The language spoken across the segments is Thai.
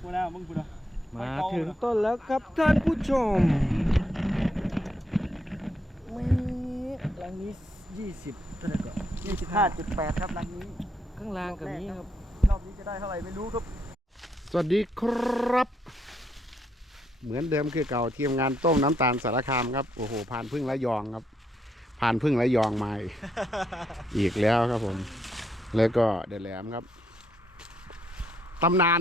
พูดนะมึงพูดนะมาถึงต้นแล้วครับท่านผู้ชมไม่หลังนี้ยี่สิบเท่าไหร่ก่อนยี่สิบห้าจุดแปดครับรังนี้ข้างล่างกับนี้ครับรอบนี้จะได้เท่าไหร่ไม่รู้ครับ สวัสดีครับ เหมือนเดิมคือเก่าทีมงานต้มน้ำตาลสารคามครับโอ้โหผ่านพึ่งระยองครับ ผ่านพึ่งระยองมาอีกอีกแล้วครับผม แล้วก็เดลแหลมครับ ตำนาน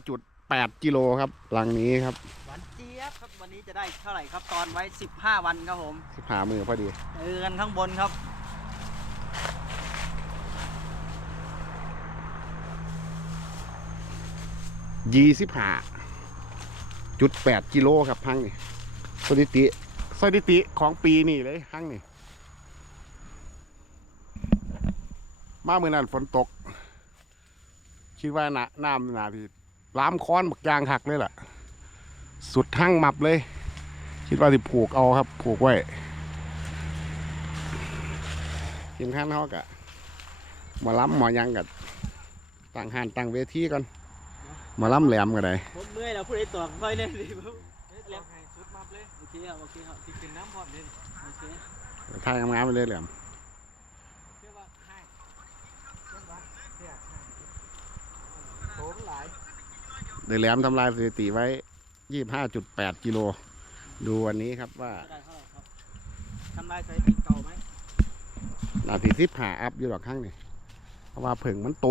25.8 กิโลครับหลังนี้ครับ หวานเจี๊ยบครับวันนี้จะได้เท่าไหร่ครับตอนไว้สิบห้าวันครับผมสิบหามือพอดี เจอกันข้างบนครับ ยี่สิบห้าจุดแปดกิโลครับพังนี่สถิติสถิติของปีนี่เลยพังนี่ มาเมื่อนั้นฝนตก คิดว่านะน้ำนาที่ล้ามค้อนบักยางหักเลยล่ะ สุดทั้งหมับเลย คิดว่าที่ผูกเอาครับ ผูกไว้ทีมข้างเขากะหมาล้ำหมอยังกับตั้งหานตั้งเวทีก่อนหมาล้ำแหลมกันไดผมเมื่อยแล้วพูดไอ้ตัวค่อยเนี่ยดิผมเรียกให้ชุดมาเลยโอเคครับโอเคครับที่กินน้ำพร้อมเลยโอเคทายงามๆไปเลยแหลม เรียกว่าให้เรียกว่าเรียกให้ โถมหลายเดยวแหลมทำลายสถิติไว้ 25.8 กิโล ดูวันนี้ครับว่าจะได้เท่าไหร่ครับทำลายสถิติเก่าไหมนาทีสิบหาอัพอยู่ดอกข้างนี่เพราะว่าผึ่งมันโต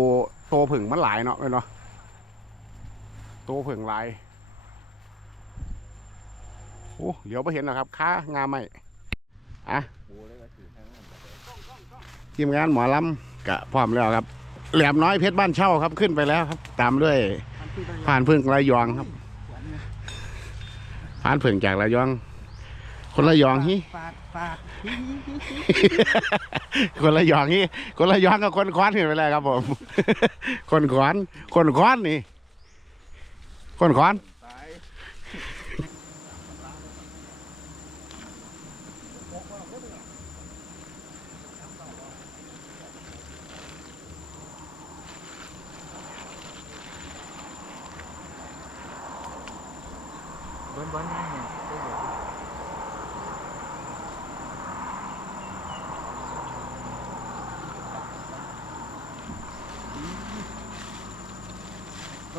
โตผึ่งมันหลายเนาะเนาะโตผึ่งหลายโอ้เหลียวไปเห็นนะครับค้างาไม่อะทีมงานหมอลำกะพร้อมแล้วครับ แหลมน้อยเพชรบ้านเช่าครับขึ้นไปแล้วครับ ตามด้วยพันที่ต้องผ่านพึ่งระยองครับหวานนะผ่านพึ่งจากระยอง คนระยองฮิคนระยองฮี่คนระยองกับคนคว้านขึ้นไปแล้วครับผม คนคว้านคนคว้านนี่ คนคว้าน บนบนนี่เนี่ย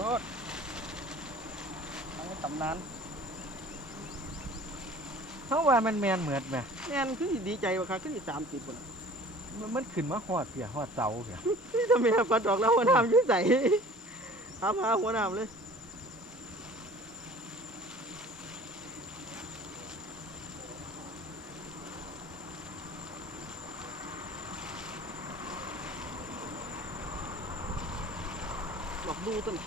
โทษทั้งตำนานเขาว่ามันแมนเหมือดไหมแม่นคือสิดีใจว่าครับคือสิสามสิบคนมันมันขึ้นมาหอดเปียหอดเสาเปียนี่ทำไมฟันออกแล้วหัวหน้ำอยืดใส่ถามหาหัวหน้ำเลยหลอกดูต้น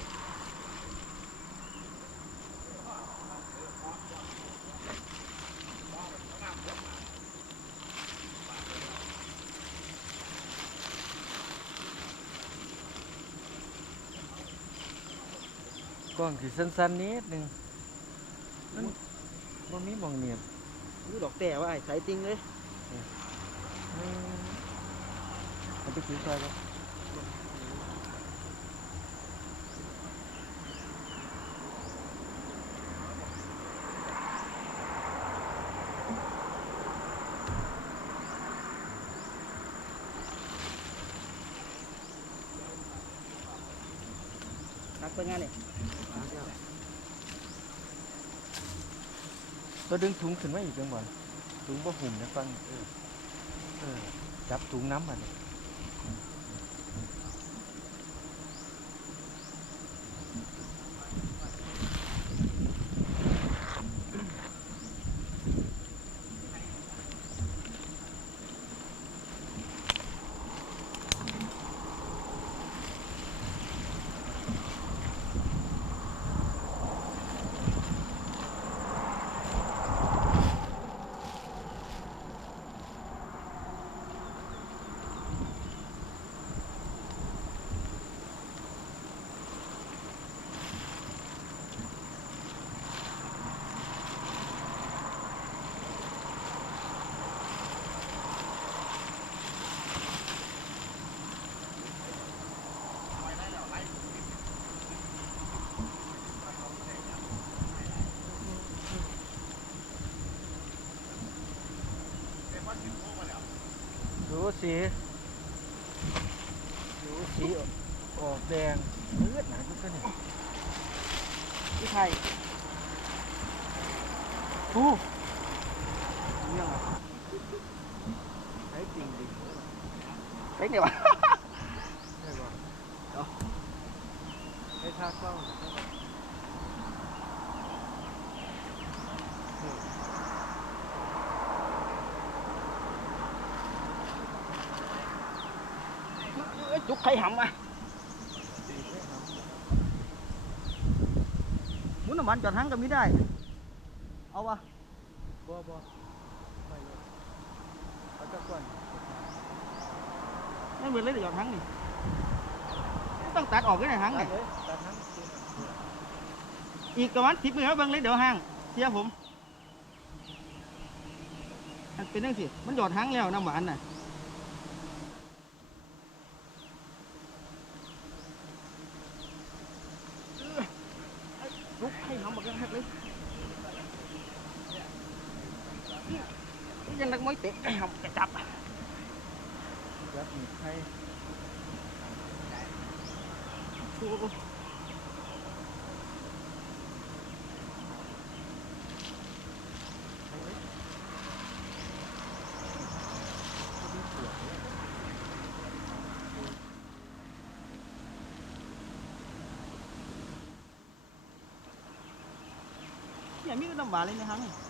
กล้องสีสั้นๆนิดหนึ่งมันมันมีมองเนียบรู้ดอกแต่ว่าไอ้สายติงเลย มันไปถือซอยครับักเป็นงานเนี่ยตัวดึงถุงขึ้นมาอีกจังหวะถุงบ่หุ่มนะฟังเออจับถุงน้ำมาเนี่ย สีผิวสีออกแดงเลือดหนาจุดกันนี่พี่ไทยโอ้เรื่องอะไรใช้จริงดิเล็กเนี่ยวะใช่ป่ะใช้ท่ากล้องใช่ป่ะ ยจุกใครหำอะตีให้หหมุนน้ำมันจอดทั้งก็ไม่ได้ เอาวะำบ่บ่ไปเลยเอาตะก่อนไม่เหมือนเลยเดี๋ยวจอดทั้งนี่ต้องตัดออกก็ได้ทั้งตันี่ดเลยตัดทั้งคืนอีกประมาณสิบมือครับเบิ่งเลยเดี๋ยวห้างเสียผมมันเป็นเรื่องสิมันหยอดทั้งแล้วน้ำหวานน่ะ cái nước muối tiệt không cái chập rất hay ลยยังนักมวยเตะให้หำกระจับยัดหนีบให้โอ้โหเนี่ยมีก็น้ำหวานเลยนะครับ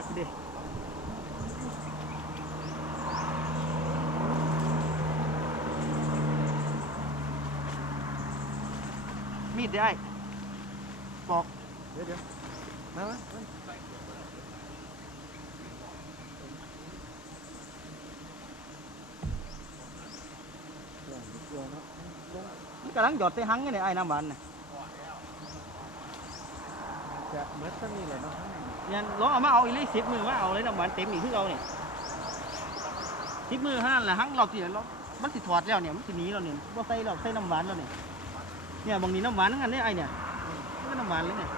หนักเด็มีดได้ปอก เดี๋ยวเดี๋ยวมามามมันกำลังหยอดใส่หังไงเนี่ยไอ้น้ำหวานน่ะจะเมื่อสักนี่แหละเนาะ เนี่ยลองเอามาเอาอีเลยสิบมือมาเอาเลยน้ำหวานเต็มอีกคือเอาเนี่ยสิบมือเท่านแหละหังเราสิเรามันสิถอดแล้วเนี่ยมันสิหนีเราเนี่ยบ่ใส่เราใส่น้ำหวานแล้วเนี่ยเนี่ยบางนี้น้ำหวานทั้งนั้นเนี่ยไอเนี่ยมันก็น้ำหวานเลยเนี่ย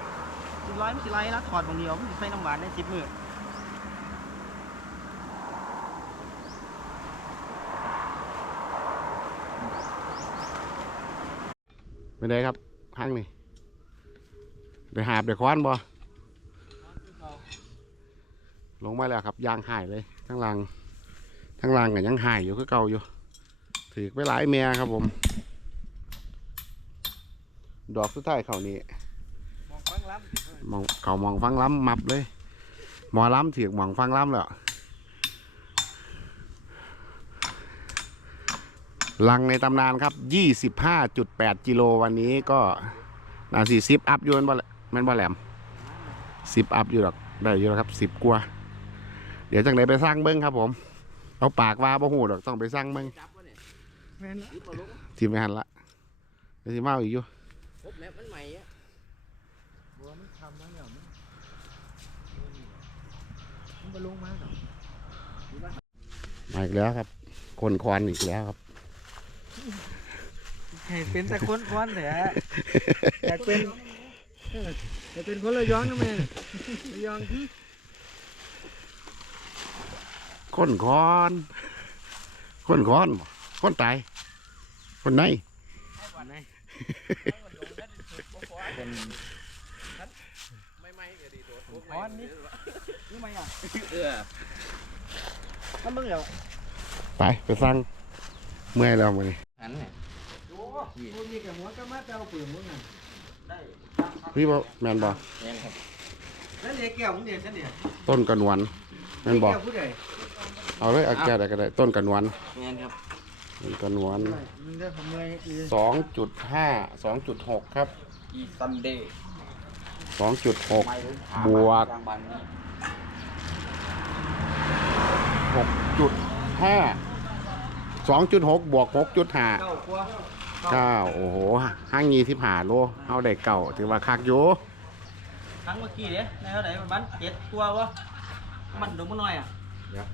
สิร้อยมันสิไล่แล้วถอดบางนี้เอามันสิใส่น้ำหวานได้สิบมือเป็นไงครับห้างนี่เดี๋ยวหาบเดี๋ยวคว้านบ่ ลงมาแล้วครับยางหายเลยทั้งล่างทั้งล่างกับยังหายอยู่คือเก่าอยู่ ถือไปหลายเมียครับผม ดอกสุดท้ายเขานี่มองฟังล้ำเพิ่นมองเขามองฟังล้ำมับเลยหมอล้ำถือมองฟังล้ำแล้วลังในตำนานครับยี่สิบห้าจุดแปดกิโลวันนี้ก็นาสีซิปอัพอยู่แมันบ่แหละแมันบ่แหลมสิบอัพอยู่หรอกได้อยู่แล้วครับสิบกว่า เดี๋ยวจังไหนไปสร้างเบิ้งครับ ผม เอาปากว่าบ่หูดอกต้องไปสร้างเบิ้งแม่นละทีมไปหันละเดี๋ยวสิมาเอาอีกอยู่ครบแล้วมันใหม่อะบัวมันทำมาแล้วมันมันมาลงมาหรอกมาอีกแล้วครับ คนควันอีกแล้วครับให้เป็นแต่คนควันแต่อยากเป็นเอออยากเป็นคนระยองนะแม่ระยองที่ คนคอน คนคอนบ่คนตาย คนไหนควันนี่นี่ไหมอะมันเบิ่งแล้วไปไปสร้างเมื่อยแล้วมื้อนี้อันเนี่ยโอ้พวกนี้กับหัวก็มาเจ้าปืนมึงน่ะได้พี่บ่แม่นบ่เนี่ยครับแล้วเด็กแก้วมึงเด็กฉันเนี่ยต้นกระนวนแม่นบ่แก้วผู้ใด เอาเลยเอาแก้วใดก็ได้ต้นกระนวนเนี่ยครับอนี่ก็นวลมึงได้ผมเมื่อยอือสองจุดห้าสองจุดหกครับอีซันเดย์สองจุดหกไม่รู้ถามบวกกลางวันนี้หกจุดห้าสองจุดหกบวกหกจุดห้าเก้ากว่าเก้าโอ้โหห้างยี่สิบห้าโลเอาได้เก่าถือว่าคักอยู่ครั้งเมื่อกี้เด้ในเท่าไหร่ประมาณเจ็ดตัววะมันดูมันน้อยอะ